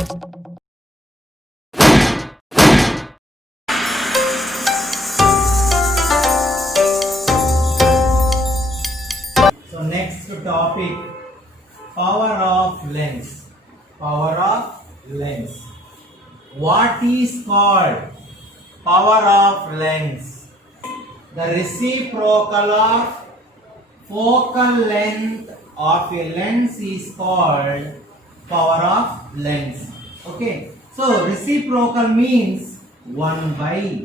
So next topic, power of lens. Power of lens. What is called power of lens? The reciprocal of focal length of a lens is called power of lens. Okay, so reciprocal means 1 by.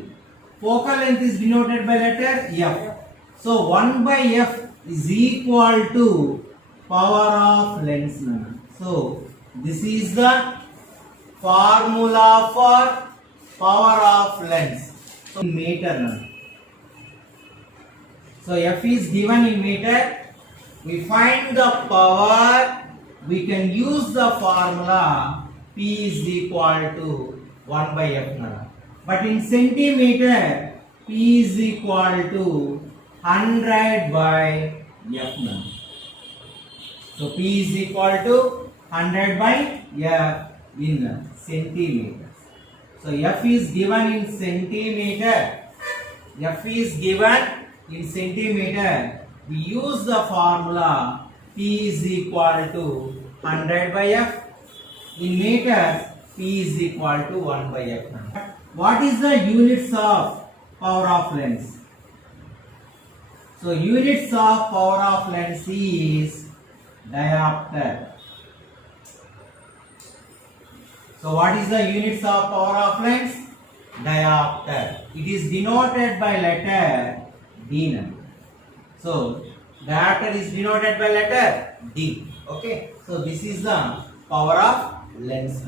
Focal length is denoted by letter F. So 1 by F is equal to power of lens. So this is the formula for power of lens. So meter. So F is given in meter. We find the power. We can use the formula P is equal to 1 by F. But in centimeter, P is equal to 100 by F. So P is equal to 100 by F in centimeters. So F is given in centimeter. F is given in centimeter. We use the formula P is equal to 100 by F. In meters, P is equal to 1 by F. What is the units of power of lens? So units of power of lens is diopter. So what is the units of power of lens? Diopter. It is denoted by letter D. So diopter is denoted by letter D. Okay. So this is the power of lens.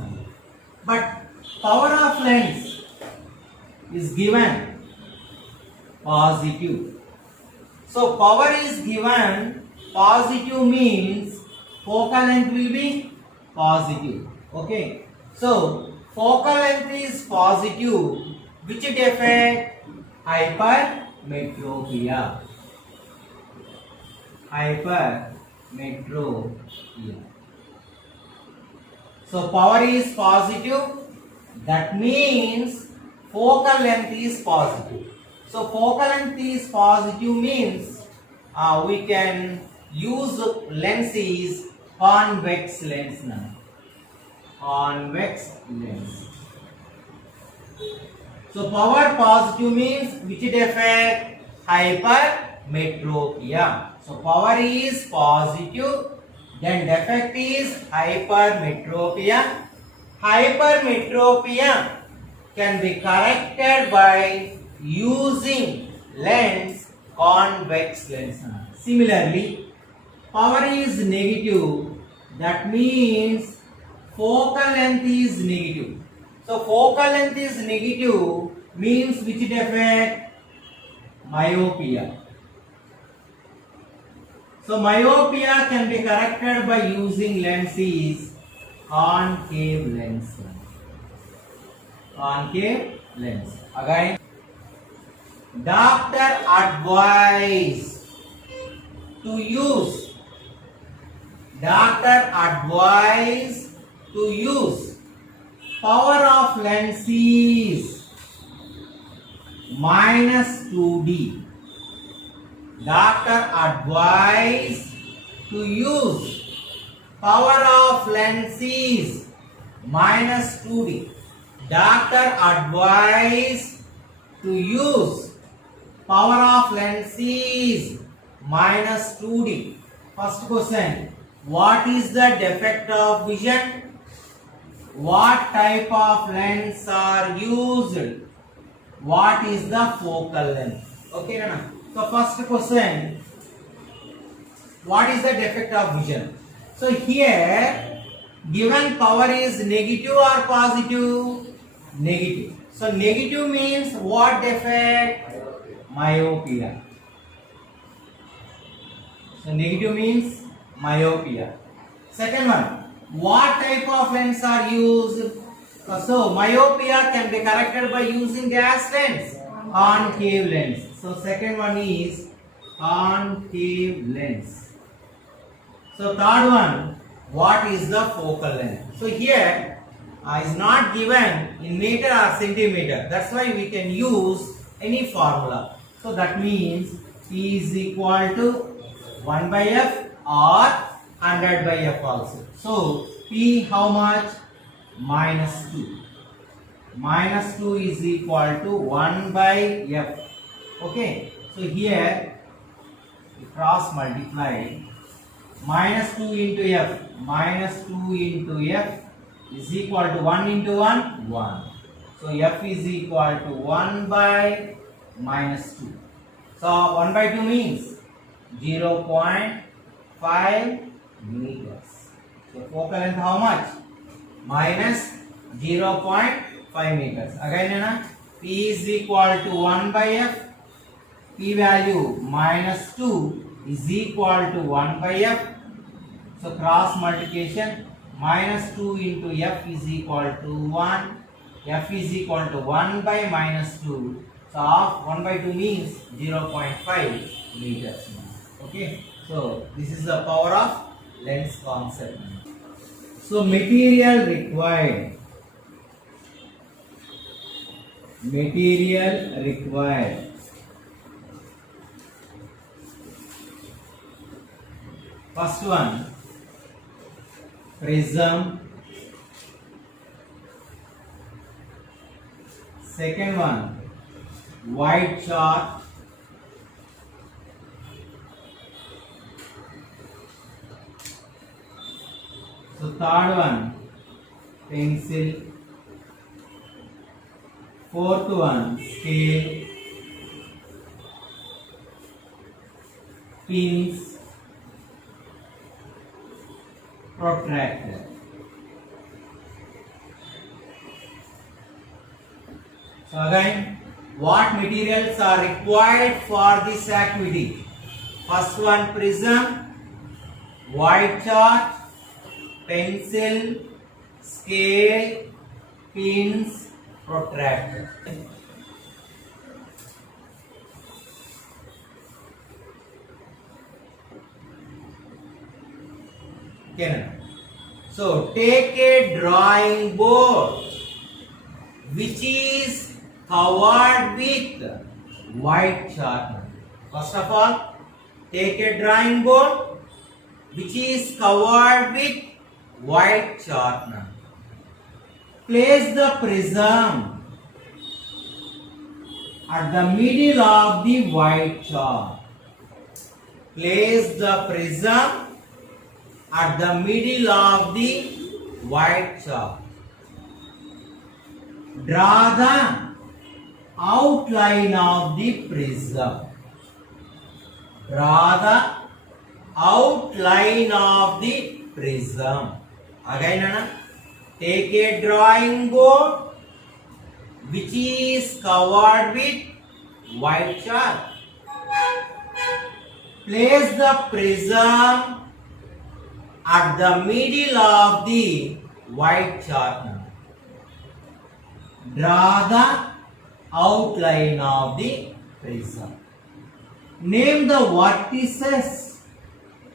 But power of lens is given positive. So power is given positive means focal length will be positive. Okay. So focal length is positive. Which defect? Hypermetropia. Hypermetropia. So power is positive. That means focal length is positive. So focal length is positive means we can use lenses convex lens now. Convex lens. So power positive means which defect? Hypermetropia. So power is positive, then defect is hypermetropia. Hypermetropia can be corrected by using lens convex lens. Similarly, power is negative. That means focal length is negative. So focal length is negative means which defect? Myopia. So myopia can be corrected by using lenses concave lens. Concave lens. Again, doctor advise to use. Doctor advise to use power of lenses minus 2D. Doctor advise to use power of lenses minus 2D. Doctor advise to use power of lenses minus 2D. First question, what is the defect of vision? What type of lens are used? What is the focal length? Okay, Nana. So first question, what is the defect of vision? So here given power is negative or positive? Negative. So negative means what defect? Myopia. So negative means myopia. Second one, what type of lens are used? So myopia can be corrected by using gas lens, concave lens. So second one is concave lens. So third one, what is the focal length? So here is not given in meter or centimeter. That's why we can use any formula. So that means P is equal to 1 by F or 100 by F also. So P how much? Minus 2. Minus 2 is equal to 1 by F. Okay. So here we cross multiply. Minus 2 into F. Minus 2 into F is equal to 1 into 1, 1. So F is equal to 1 by minus 2. So 1 by 2 means 0.5 meters. So focal length how much? Minus 0.5 meters. Again, P is equal to 1 by F. P value minus 2 is equal to 1 by F. So cross multiplication, minus 2 into F is equal to 1. F is equal to 1 by minus 2. So half 1 by 2 means 0.5 meters. Okay. So this is the power of lens concept. So material required. Material required. First one, prism. Second one, white chalk. So third one, pencil. Fourth one, scale. Pins. Protractor. So again, what materials are required for this activity? First one, prism, white chalk, pencil, scale, pins, protractor. Okay. So take a drawing board which is covered with white chalk. First of all, take a drawing board which is covered with white chalk. Place the prism at the middle of the white chalk. Place the prism at the middle of the white chalk. Draw the outline of the prism. Draw the outline of the prism. Again, take a drawing board which is covered with white chalk. Place the prism at the middle of the white chalk. Draw the outline of the prism. Name the vertices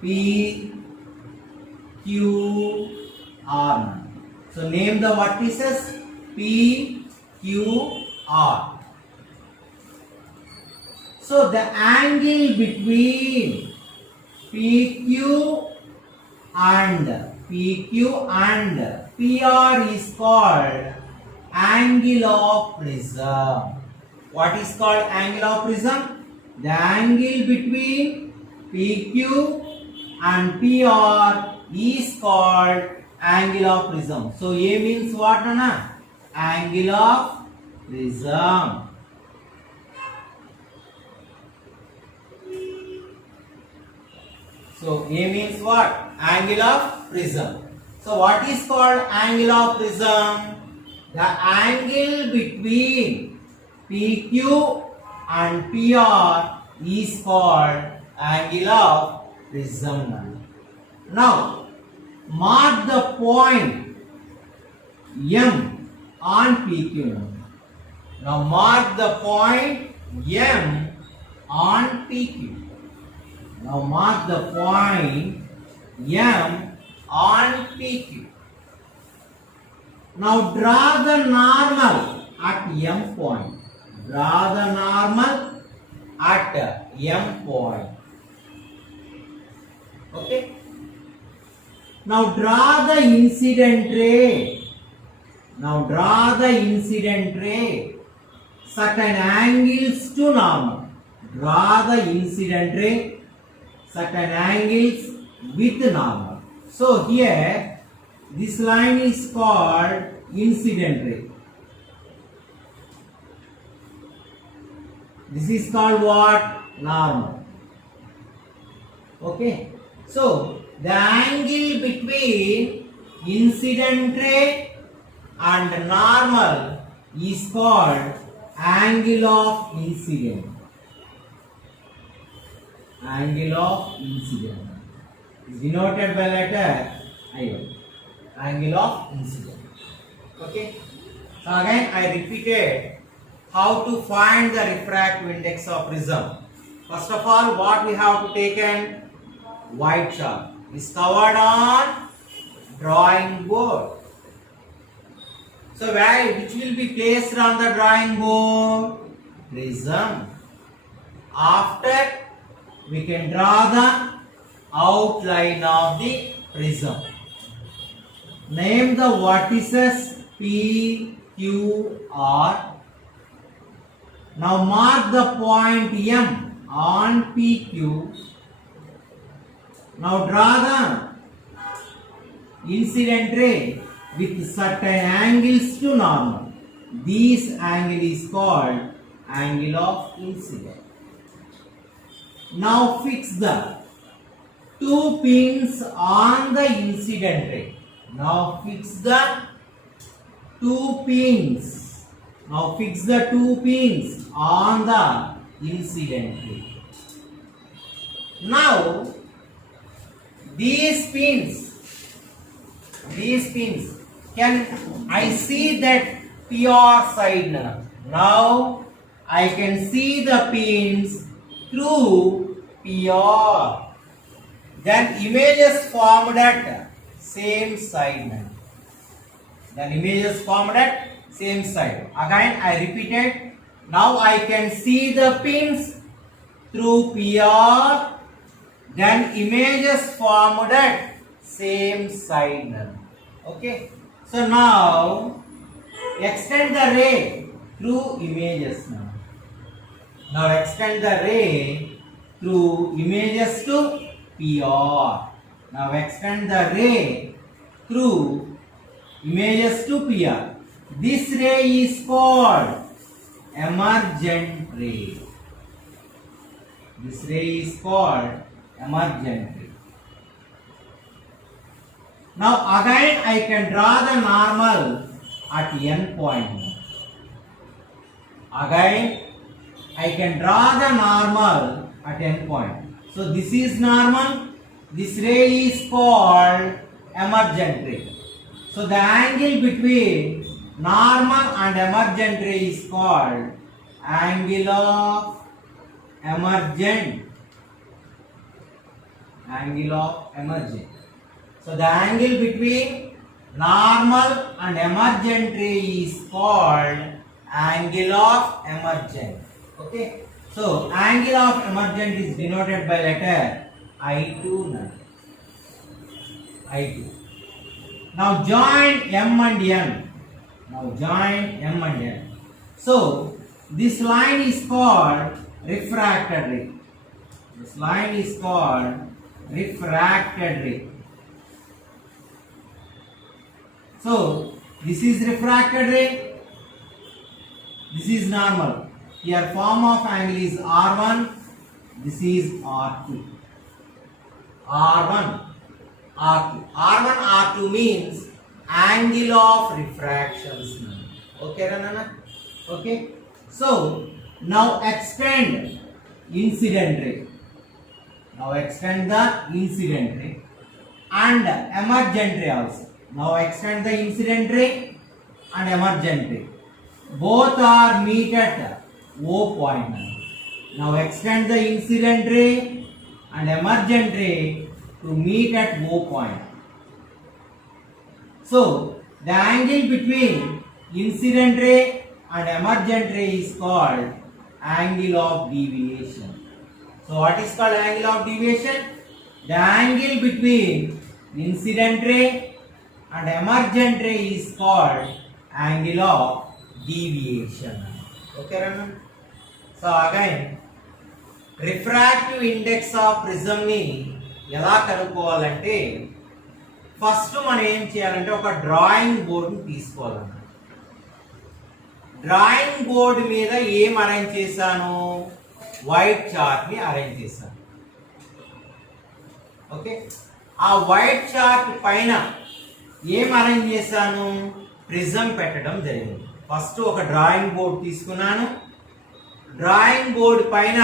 P, Q, R. So name the vertices P, Q, R. So the angle between PQ and PR is called angle of prism. What is called angle of prism? The angle between PQ and PR is called angle of prism. So A means what, Nana? Angle of prism. So A means what? Angle of prism. So what is called angle of prism? The angle between PQ and PR is called angle of prism. Now mark the point M on PQ. Now mark the point M on PQ. Now mark the point M on PQ. Now draw the normal at M point. Draw the normal at M point. Okay. Now draw the incident ray. Now draw the incident ray. Certain angles to normal. Draw the incident ray. Certain angles with normal. So here this line is called incident ray. This is called what? Normal. Okay. So the angle between incident ray and normal is called angle of incident. Angle of incident is denoted by letter I1. Angle of incident. Okay. So again I repeated how to find the refractive index of prism. First of all, what we have to take in? White chalk is covered on drawing board. So which will be placed on the drawing board? Prism. After we can draw the outline of the prism. Name the vertices P, Q, R. Now mark the point M on PQ. Now draw the incident ray with certain angles to normal. This angle is called angle of incident. Now fix the two pins on the incident ray. Now fix the two pins. Now fix the two pins on the incident ray. Now these pins, can I see that PR side now? Now I can see the pins through PR. Then images formed at same side now. Then images formed at same side. Again I repeated. Now I can see the pins through PR. Then images formed at same side now. Okay. So now extend the ray through images now. Now extend the ray through images to PR. Now extend the ray through images to PR. This ray is called emergent ray. This ray is called emergent ray. Now again I can draw the normal at N point. Again I can draw the normal at N point. So this is normal. This ray is called emergent ray. So the angle between normal and emergent ray is called angle of emergent. Angle of emergent. So the angle between normal and emergent ray is called angle of emergent. Okay. So angle of emergent is denoted by letter I2 now. I2. Now join M and N. Now join M and N. So this line is called refracted ray. This line is called refracted ray. So this is refracted ray. This is normal. Here form of angle is R1. This is R2. R1, R2. R1, R2 means angle of refractions. Okay, Ranana? Okay. So now extend incident ray. Now extend the incident ray and emergent ray also. Now extend the incident ray and emergent ray. Both are meet at O point. Now extend the incident ray and emergent ray to meet at O point. So The angle between incident ray and emergent ray is called angle of deviation. So what is called angle of deviation? The angle between incident ray and emergent ray is called angle of deviation. Okay, remember? So again, refractive index of prism ni ఎలా కనుక్కోవాలంటే first మనం ఏం చేయాలంటే ఒక drawing బోర్డుని తీసుకోవాలన్నమాట. Drawing board మీద ఏం arrange చేశాను? White chart ని అరేంజ్ చేశాను. ఓకే, ఆ వైట్ చార్ట్ పైన ఏం అరేంజ్ చేశాను? ప్రిజం పెట్టడం జరిగింది. ఫస్ట్ ఒక డ్రాయింగ్ బోర్డు తీసుకున్నాను. డ్రాయింగ్ బోర్డు పైన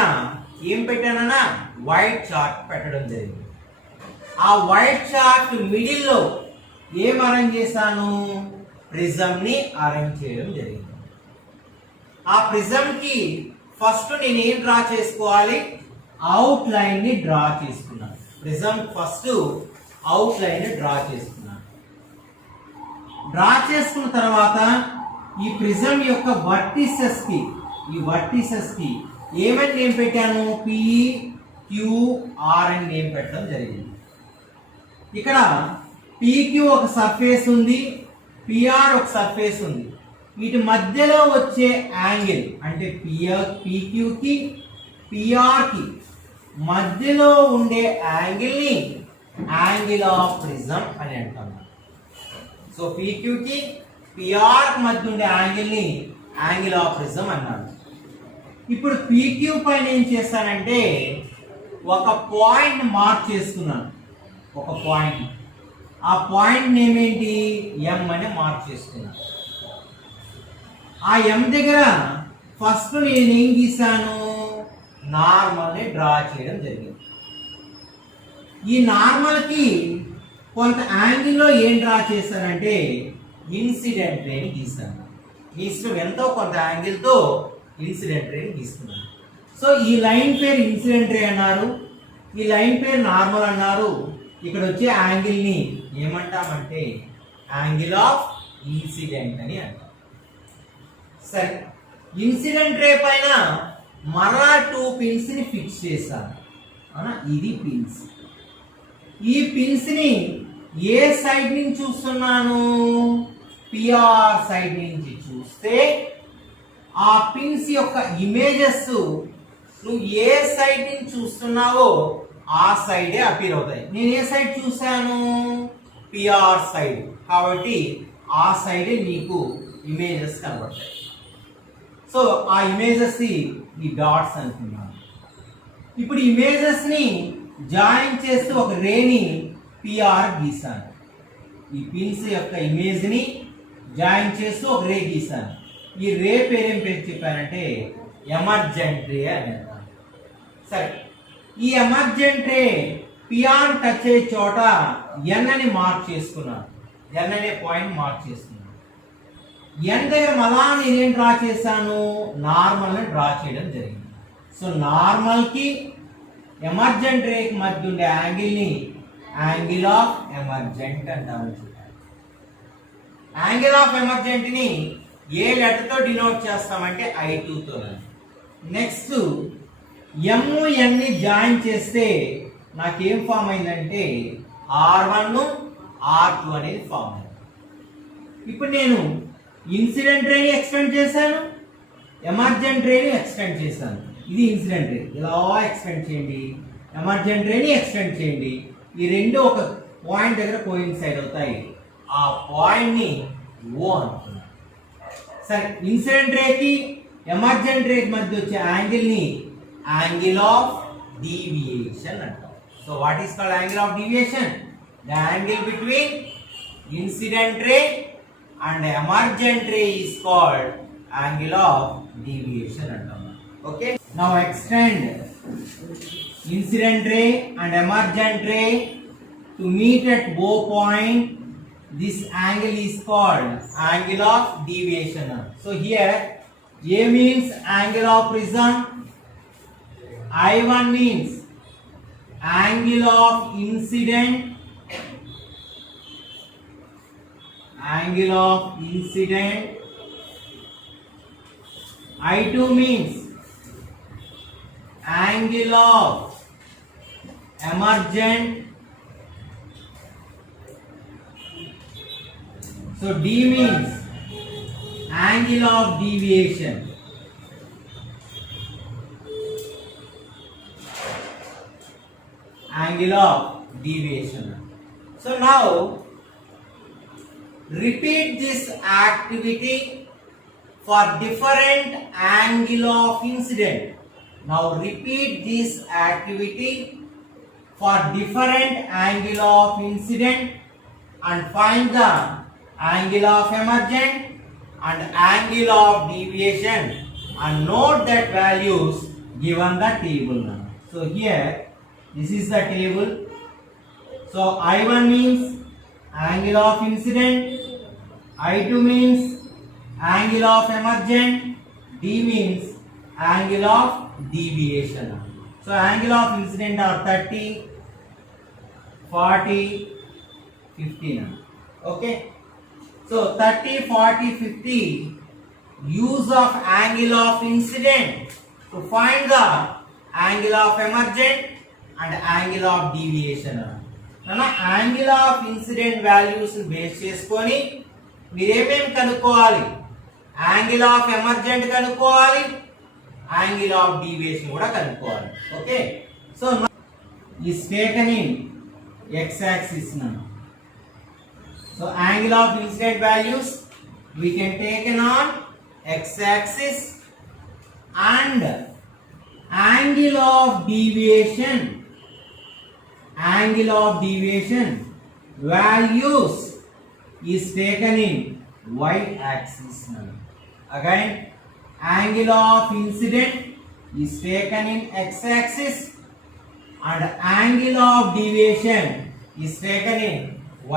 ఏం పెట్టానన్నా? వైట్ చార్ట్ పెట్టడం జరిగింది. ఆ వైట్ చార్ట్ మిడిల్లో ఏం అరేంజ్ చేశాను? ప్రిజం ని అరేంజ్ చేయడం జరిగింది. ఆ ప్రిజం కి ఫస్ట్ నేను ఏం డ్రా చేసుకోవాలి? అవుట్ లైన్ ని డ్రా చేసుకున్నాను. ప్రిజం ఫస్ట్ అవుట్ లైన్ ని డ్రా చేసుకున్నాను. డ్రా చేసుకున్న తర్వాత ఈ ప్రిజం యొక్క వర్టిసెస్ కి ఏమని నేమ్ పెట్టాను? PQR అని నేమ్ పెట్టడం జరిగింది. ఇక్కడ PQ ఒక సర్ఫేస్ ఉంది, PR ఒక సర్ఫేస్ ఉంది. వీటి మధ్యలో వచ్చే యాంగిల్ అంటే PQ కి PR కి మధ్యలో ఉండే యాంగిల్ ని యాంగిల్ ఆఫ్ ప్రిజం అని అంటాం. సో PQ కి PR కి మధ్య ఉండే యాంగిల్ ని యాంగిల్ ఆఫ్ ప్రిజం అన్నాడు. ఇప్పుడు PQ పైన ఏం చేస్తానంటే ఒక పాయింట్ మార్క్ చేసుకున్నాను. ఒక పాయింట్, ఆ పాయింట్ నేమ్ ఏంటి? M అని మార్క్ చేసుకున్నాను. ఆ M దగ్గర ఫస్ట్ నేను ఏం గీసాను? నార్మల్ ని డ్రా చేయడం జరిగింది. ఈ నార్మల్ కి కొంత యాంగిల్లో ఏం డ్రా చేశానంటే ఇన్సిడెంట్ రేని గీసాను. గీసిన ఎంతో కొంత యాంగిల్ తో ఇన్సిడెంట్ రేని గీస్తున్నాను. సో ఈ లైన్ పేరు ఇన్సిడెంట్ రే అన్నారు, ఈ లైన్ పేరు నార్మల్ అన్నారు. ఇక్కడ వచ్చే యాంగిల్ ని ఏమంటామంటే యాంగిల్ ఆఫ్ ఇన్సిడెంట్ అని అంటాం. సరే, ఇన్సిడెంట్ రే పైన మరలా 2 పిన్స్ ని ఫిక్స్ చేశాను. అవునా? ఇది పిన్స్. ఈ పిన్స్ ని ఏ సైడ్ నుంచి చూస్తున్నాను? PR సైడ్ నుంచి చూస్తే ఆ పిన్స్ యొక్క ఇమేజెస్ నువ్వు ఏ సైడ్ నుంచి చూస్తున్నావో ఆ సైడే అపీర్ అవుతాయి. నేను ఏ సైడ్ చూశాను? PR సైడ్, కాబట్టి ఆ సైడే నీకు ఇమేజెస్ కనబడతాయి. సో ఆ ఇమేజెస్ ఈ డాట్స్ అనుకున్నాను. ఇప్పుడు ఇమేజెస్ ని జాయిన్ చేస్తూ ఒక రేని PR గీసాను. ఈ పిన్స్ యొక్క ఇమేజ్ ని జాయిన్ చేస్తూ ఒక రే గీసాను. ఈ రే పేరేం పేరు చెప్పానంటే ఎమర్జెంట్ రే అని అంటాను. సరే, ఈ ఎమర్జెంట్ రే PR టచ్ అయ్యే చోట N అని మార్క్ చేసుకున్నాను. N అనే పాయింట్ మార్క్ చేసుకున్నాను. N దగ్గర మళ్ళా నేనేం డ్రా చేశాను? నార్మల్ ని డ్రా చేయడం జరిగింది. సో నార్మల్ కి ఎమర్జెంట్ రేకి మధ్య ఉండే యాంగిల్ ని యాంగిల్ ఆఫ్ ఎమర్జెంట్ అంటామని చెప్పాను. యాంగిల్ ఆఫ్ ఎమర్జెంట్ ని ఏ లెటర్ తో డినోట్ చేస్తామంటే I2 తో. నెక్స్ట్ M N ని జాయిన్ చేస్తే నాకేం ఫామ్ అయిందంటే R1 R2 అనేది ఫామ్ అయింది. ఇప్పుడు నేను ఇన్సిడెంట్ రేని ఎక్స్టెండ్ చేశాను, ఎమర్జెంట్ రేని ఎక్స్టెండ్ చేశాను. ఇది ఇన్సిడెంట్ రే, ఇలా ఎక్స్టెండ్ చేయండి. ఎమర్జెంట్ రేని ఎక్స్టెండ్ చేయండి. ఈ రెండు ఒక పాయింట్ దగ్గర కోయిన్సైడ్ అవుతాయి. ఆ పాయింట్ ని O అనుకున్నాను. సరే, ఇన్సిడెంట్ రేకి ఎమర్జెంట్ రేకి మధ్య వచ్చే యాంగిల్ ని యాంగిల్ ఆఫ్ డీవియేషన్ అంటాం. So what is called angle of deviation? The angle between incident ray and emergent ray is called angle of deviation antam. Okay, now extend incident ray and emergent ray to meet at bow point. This angle is called angle of deviation. So here A means angle of prism, I1 means angle of incident, angle of incident. I2 means angle of emergent. So D means angle of deviation. Angle of deviation. So now repeat this activity for different angle of incident. Now repeat this activity for different angle of incident and find the angle of emergent and angle of deviation and note that values given the table. So here this is the table. So I1 means angle of incident, I2 means angle of emergent, D means angle of deviation. So angle of incident are 30, 40, 50. Okay. So 30, 40, 50 use of angle of incident to find the angle of emergent and angle of deviation. Angle of incident values base చేసుకొని మీరేమేం కనుక్కోవాలి, angle of emergent కనుక్కోవాలి, angle of deviation కూడా కనుక్కోవాలి. Okay, so is taken in x axis now. So angle of incident values we can take on x axis and angle of deviation values is taken in y axis now. Again angle of incident is taken in x axis and angle of deviation is taken in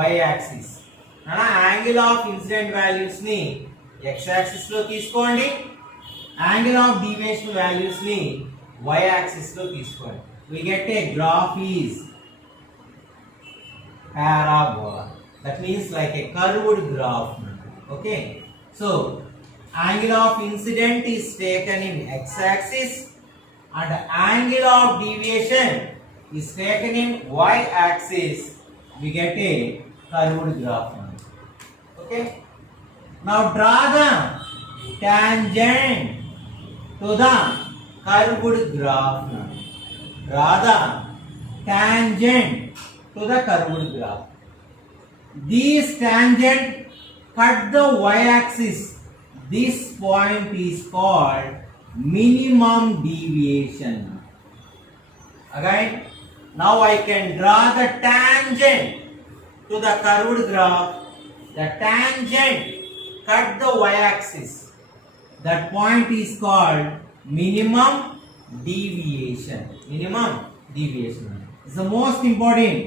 y axis. Angle of incident values ని x axis లో తీసుకోండి, angle of deviation values ని y axis లో తీసుకోండి. we get a graph is parabola, that means like a curved graph. Okay, so angle of incident is taken in x axis and angle of deviation is taken in y axis. We get a curved graph. Okay, now draw the tangent to the curved graph. Draw the tangent to the curved graph. These tangent cut the y axis. This point is called minimum deviation. Again, now I can draw the tangent to the curved graph. The tangent cut the y-axis. That point is called minimum deviation. Minimum deviation is the most important.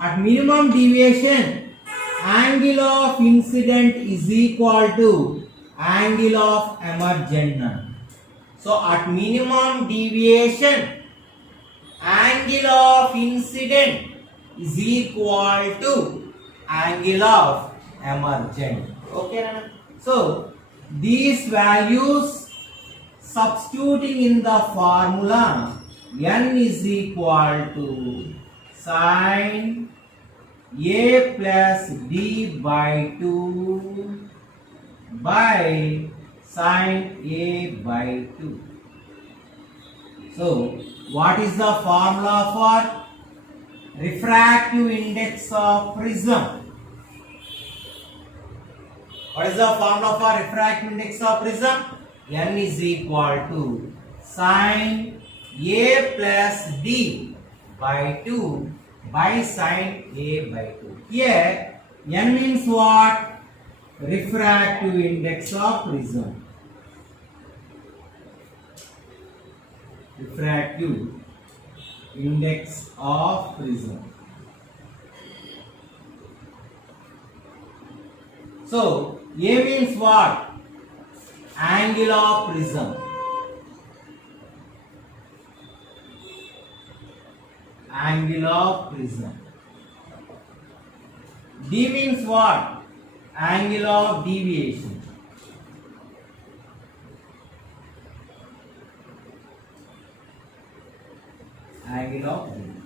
At minimum deviation, angle of incident is equal to angle of emergent. So at minimum deviation, angle of incident is equal to angle of emergent. Okay, so these values substituting in the formula, n is equal to sin a plus d by 2 by sin a by 2. So what is the formula for refractive index of prism? What is the formula for refractive index of prism? N is equal to sin a plus d by 2 by sin a by 2. Here n means what? Refractive index of prism. Refractive index of prism. So A means what? Angle of prism. Angle of prism. D means what? angle of deviation. Angle of deviation.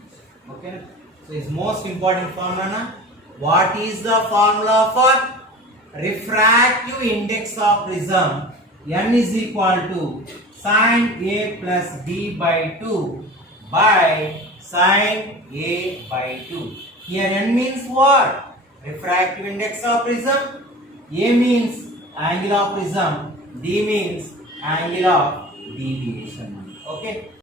Okay. So it's most important formula. Na? What is the formula for refractive index of prism? N is equal to sin A plus B by 2 by sin A by 2. Here N means what? Refractive index of prism. A means angle of prism. D means angle of deviation. Okay.